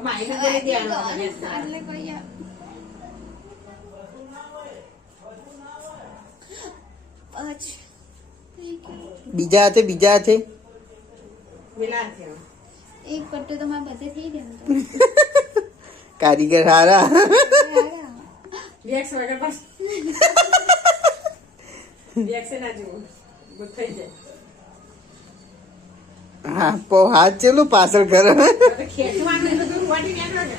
માઈને બોલી દેવાનું એટલે કોઈ બીજા હાથે મિલાશે એક પટ્ટો તો મારા બધે થઈ ગયો કારીગર હારા વેક્સ વગર બસ વેક્સ ના જુઓ ગુડ થઈ જાય હા હાથ ચેલું પાછળ કરે ખેંચવાનું એટલે બધું વાટી નાખો ને